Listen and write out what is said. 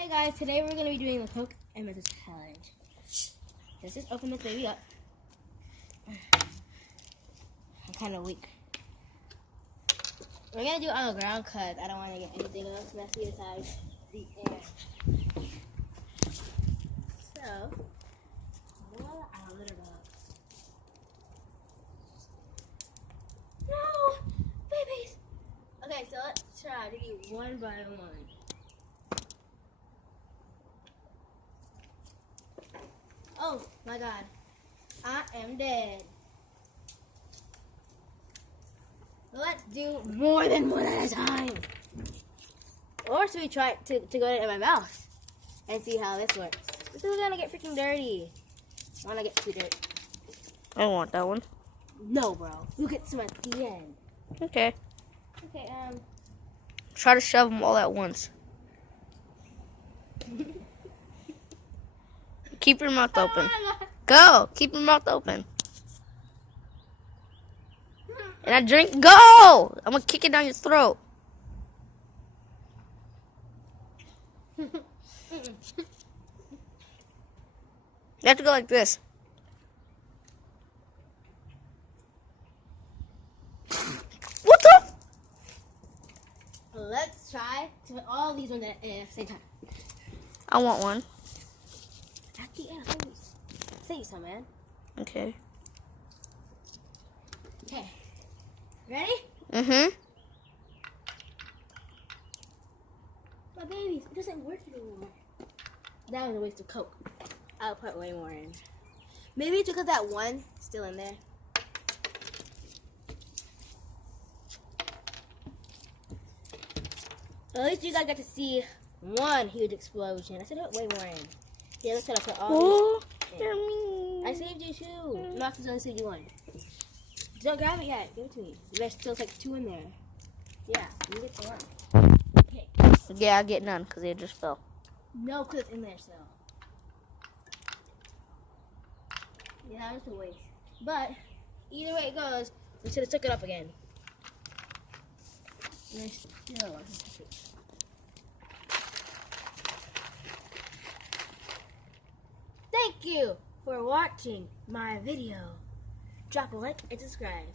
Hey guys, today we're going to be doing the Coke and mentos challenge. Let's just open this baby up. I'm kind of weak. We're going to do it on the ground because I don't want to get anything else messy besides the air. So, I'll litter it up. No! Babies! Okay, so let's try to do one by one. Oh my god, I am dead. Let's do more than one at a time. Or should we try to go in my mouth and see how this works? This is gonna get freaking dirty. I wanna get too dirty. I don't want that one. No, bro. You get some at the end. Okay. Okay, Try to shove them all at once. Keep your mouth open. Go. Keep your mouth open. And I drink. Go. I'm gonna kick it down your throat. You have to go like this. What the? Let's try to put all these on at the same time. I want one. At the end, say so, man. Okay. Okay. Ready? Mm-hmm. My babies, it doesn't work anymore. That was a waste of Coke. I'll put way more in. Maybe it's because that one still in there. At least you guys got to see one huge explosion. I said I put way more in. Yeah, let's try to put all these in. I saved you two. Max only saved you one. Don't grab it yet. Give it to me. There's still like two in there. Yeah, you get the one. Okay. Yeah, I get none because they just fell. No, because it's in there still. Yeah, that was a waste. But either way it goes, we should have took it up again. And I still want to touch it. Thank you for watching my video. Drop a like and subscribe.